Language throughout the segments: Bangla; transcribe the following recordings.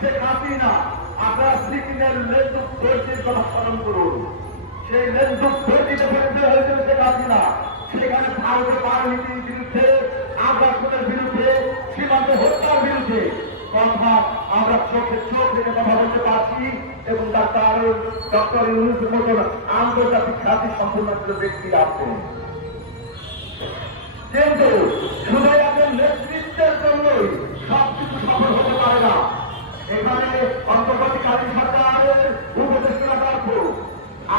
শেখ হাসিনা আপনারা সিকিমের লেন্দুক ধৈর্যের কথা স্মরণ করুন। সেই লেন্দুক ধৈর্যের বিরুদ্ধে হয়েছিল শেখ হাসিনা সেখানে ভারতের রাজনীতির বিরুদ্ধে, আগ্রাসনের বিরুদ্ধে, সীমান্ত হত্যার বিরুদ্ধে। কথা আমরা চোখে চোখ রেখে কথা বলতে পারছি এবং ডাক্তার ডক্টর ইউনুসের মতন আন্তর্জাতিক খ্যাতি সম্পূর্ণ ব্যক্তি আছেন। কিন্তু শুধু একজন নেতৃত্বের জন্যই সবকিছু সফল হতে পারে না এখানে অন্তর্বর্তীকালীন সরকারের উপদেষ্টা রাখব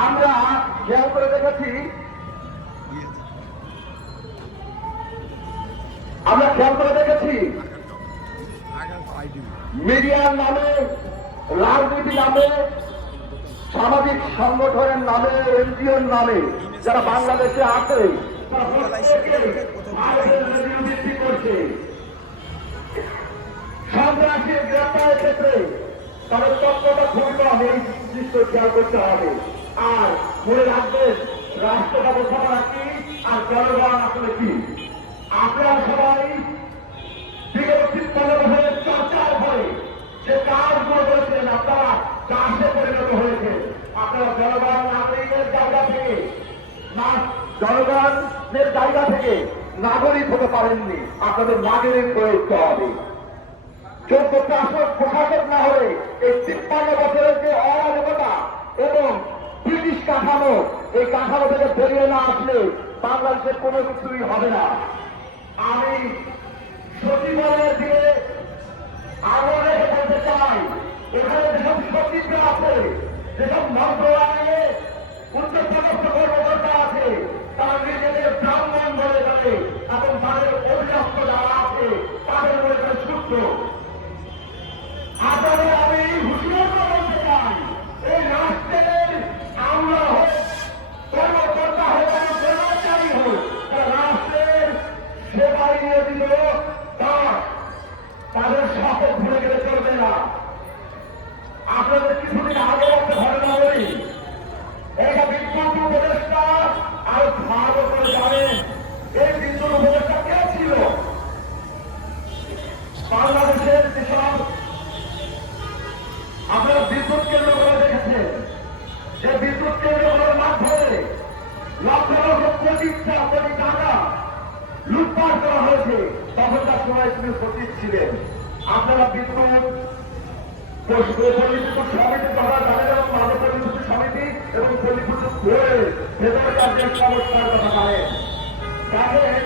আমরা খেয়াল করে দেখেছি আমরা দেখেছি। মিডিয়ার নামে, রাজনীতি নামে, সামাজিক সংগঠনের নামে, এনজিওর নামে, যারা বাংলাদেশে আছে গ্রেপ্তারের ক্ষেত্রে তাদের খুবই কম, এই দৃশ্য খেয়াল করতে হবে। আর মনে রাখবেন রাষ্ট্র ব্যবস্থাপনা কি আর জনগণ আসলে কি? আপনারা সবাই বিগত তিপ্পান্ন বছরের চর্চার ফলে যে কাজগুলো করেছিলেন আপনারা চাষে পরিণত হয়েছে আপনারা জনগণ নাগরিকের জায়গা থেকে না জনগণের জায়গা থেকে নাগরিক হতে পারেননি। আপনাদের নাগরিক হয়ে উঠতে হবে। যোগ্য শাসক প্রশাসক না হলে এই তিপ্পান্ন বছরের যে অরাজকতা এবং ব্রিটিশ কাঠামো, এই কাঠামো থেকে বেরিয়ে না আসলে বাংলাদেশের কোনো কিছুই হবে না। আমি সচিবালয়ের দিকে আরও রেখে বলতে চাই, এখানে যেসব সচিবরা আছে, যেসব মন্ত্রণালয়ে উচ্চপদস্থ কর্মকর্তা আছে তারা নিজেদের ব্রাহ্মণ বলে যাবে এবং তাদের অভিনস্ত যারা আছে তাদের বলে সূত্র আপনাদের আমি হুঁশিয়ার করে বলতে চাই, এই রাষ্ট্রের আমরা হোক, কর্মকর্তা হোক কর্মচারী হোক তাদের শপথ ভুলে গেলে চলবে না। বিদ্যুৎ কেন্দ্রগুলোর মাধ্যমে লক্ষ লক্ষ কোটি কোটি টাকা লুটপাট করা হয়েছে। তখনকার সময় তিনি সচিব ছিলেন। আপনারা বিদ্যুৎ সমিতি এবং যে কথা জানেন। দেখেন